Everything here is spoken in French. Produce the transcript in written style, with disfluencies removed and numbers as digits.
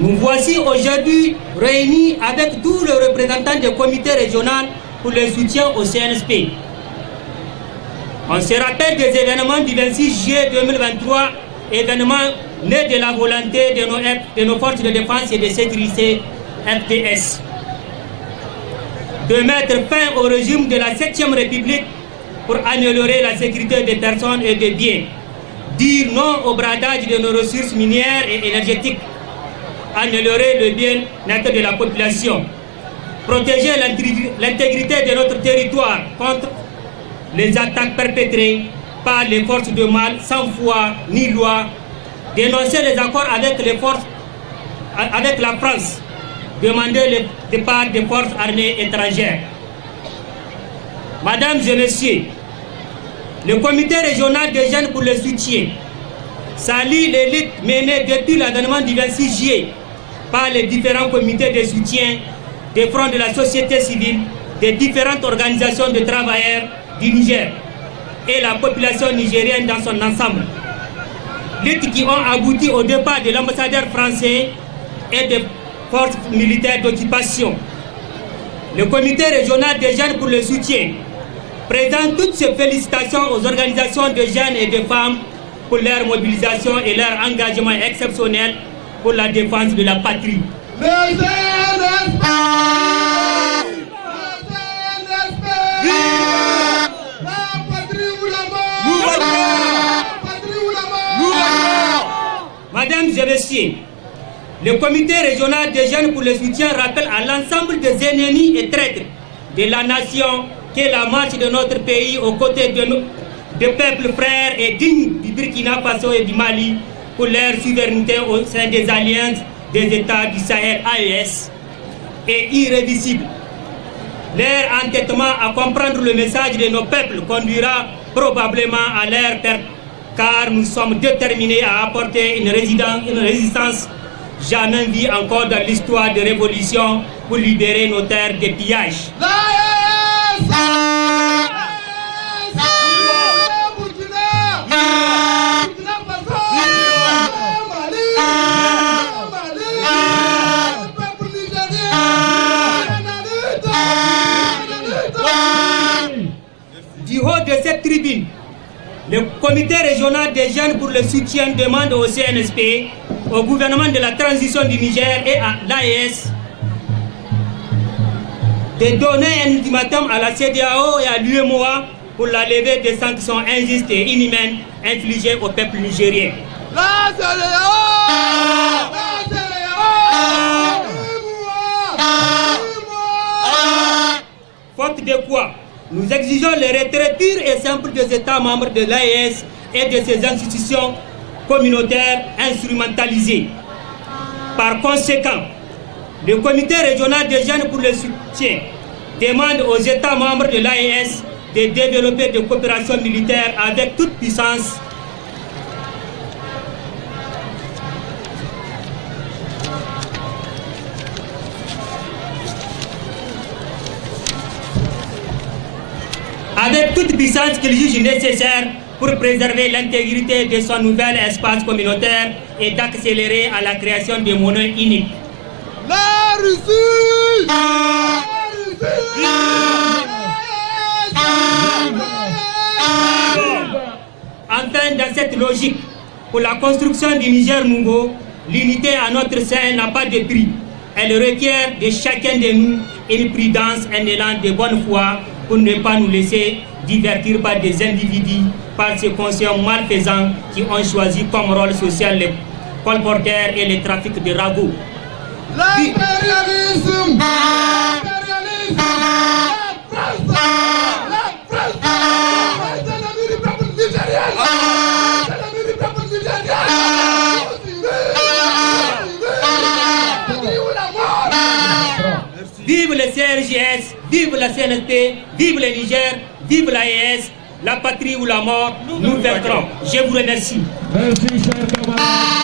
Nous voici aujourd'hui réunis avec tous les représentants du comité régional pour le soutien au CNSP. On se rappelle des événements du 26 juillet 2023, événements nés de la volonté de nos forces de défense et de sécurité FDS, de mettre fin au régime de la 7e République pour améliorer la sécurité des personnes et des biens, dire non au bradage de nos ressources minières et énergétiques, améliorer le bien-être de la population, protéger l'intégrité de notre territoire contre les attaques perpétrées par les forces de mal sans foi ni loi, dénoncer les accords avec la France, demander le départ des forces armées étrangères. Mesdames et messieurs, le comité régional des jeunes pour le soutien salue les luttes menées depuis l'avènement du 26 juillet par les différents comités de soutien des fronts de la société civile, des différentes organisations de travailleurs du Niger et la population nigérienne dans son ensemble. Luttes qui ont abouti au départ de l'ambassadeur français et des forces militaires d'occupation. Le comité régional des jeunes pour le soutien présente toutes ses félicitations aux organisations de jeunes et de femmes pour leur mobilisation et leur engagement exceptionnel pour la défense de la patrie. Mesdames et messieurs, le comité régional des jeunes pour le soutien rappelle à l'ensemble des ennemis et traîtres de la nation que la marche de notre pays aux côtés de peuples frères et dignes du Burkina Faso et du Mali pour leur souveraineté au sein des alliances des États du Sahel AES est irréversible. Leur entêtement à comprendre le message de nos peuples conduira probablement à leur perte, car nous sommes déterminés à apporter une résistance jamais vue encore dans l'histoire de révolution pour libérer nos terres des pillages. Du haut de cette tribune, le comité régional des jeunes pour le soutien demande au CNSP, au gouvernement de la transition du Niger et à l'AES de donner un ultimatum à la CEDEAO et à l'UEMOA pour la levée des sanctions injustes et inhumaines infligées au peuple nigérien. La CEDEAO! Faute de quoi, nous exigeons le retrait pur et simple des États membres de l'AES et de ses institutions communautaires instrumentalisées. Par conséquent, le comité régional des jeunes pour le soutien demande aux États membres de l'AES de développer des coopérations militaires avec toute puissance qu'il juge nécessaire pour préserver l'intégrité de son nouvel espace communautaire et d'accélérer à la création de monnaies uniques. La Russie! Enfin, dans cette logique, pour la construction du Niger nouveau, l'unité à notre sein n'a pas de prix. Elle requiert de chacun de nous une prudence, un élan de bonne foi pour ne pas nous laisser divertir par des individus, par ces conscients malfaisants qui ont choisi comme rôle social les colporteurs et les trafics de ragots. L'impérialisme! Vive le CRGS, vive la CNSP, vive le Niger, vive l'AES, la patrie ou la mort, nous vaincrons. Je vous remercie. Merci, cher camarade.